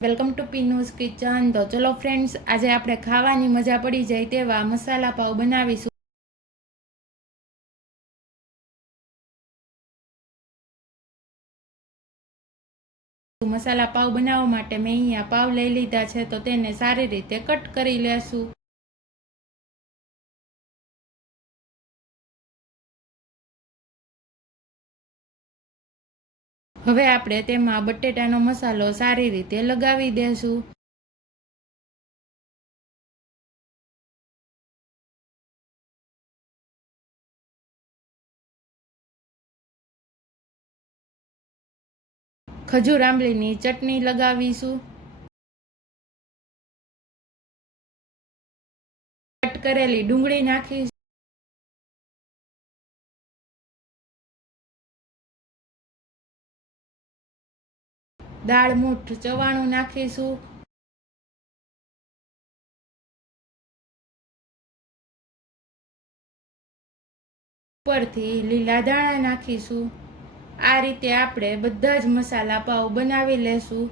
Welcome to પીનૂઝ kitchen. તો ચલો friends, આજે આપણે ખાવાની મજા પડી જાય તેવા મસાલા પાવ બનાવીશું। મસાલા પાવ બનાવવા માટે મેં અહીંયા પાવ લઈ લીધા છે, તો તેને સારી રીતે કટ કરી લેશું। હવે આપણે તેમાં બટેટાનો મસાલો સારી રીતે લગાવી દેશું। ખજૂર આંબલીની ચટણી લગાવીશું। કટ કરેલી ડુંગળી નાખીશું। દાળ મૂઠ ચવાણું નાખીશું। ઉપરથી લીલા ધાણા નાખીશું। આ રીતે આપણે બધા જ મસાલા પાવ બનાવી લેશું।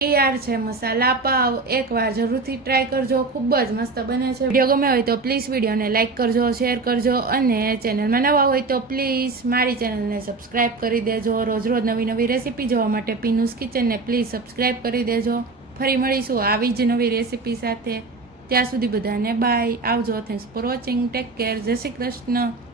તૈયાર છે મસાલા પાવ। એકવાર જરૂરથી ટ્રાય કરજો, ખૂબ જ મસ્ત બને છે। વિડીયો ગમે હોય તો પ્લીઝ વિડીયોને લાઇક કરજો, શેર કરજો, અને ચેનલમાં નવા હોય તો પ્લીઝ મારી ચેનલને સબસ્ક્રાઈબ કરી દેજો। રોજ રોજ નવી નવી રેસીપી જોવા માટે પીનૂઝ કિચનને પ્લીઝ સબસ્ક્રાઈબ કરી દેજો। ફરી મળીશું આવી જ નવી રેસીપી સાથે। ત્યાં સુધી બધાને બાય, આવજો। Thanks for watching, take care, જય શ્રી કૃષ્ણ।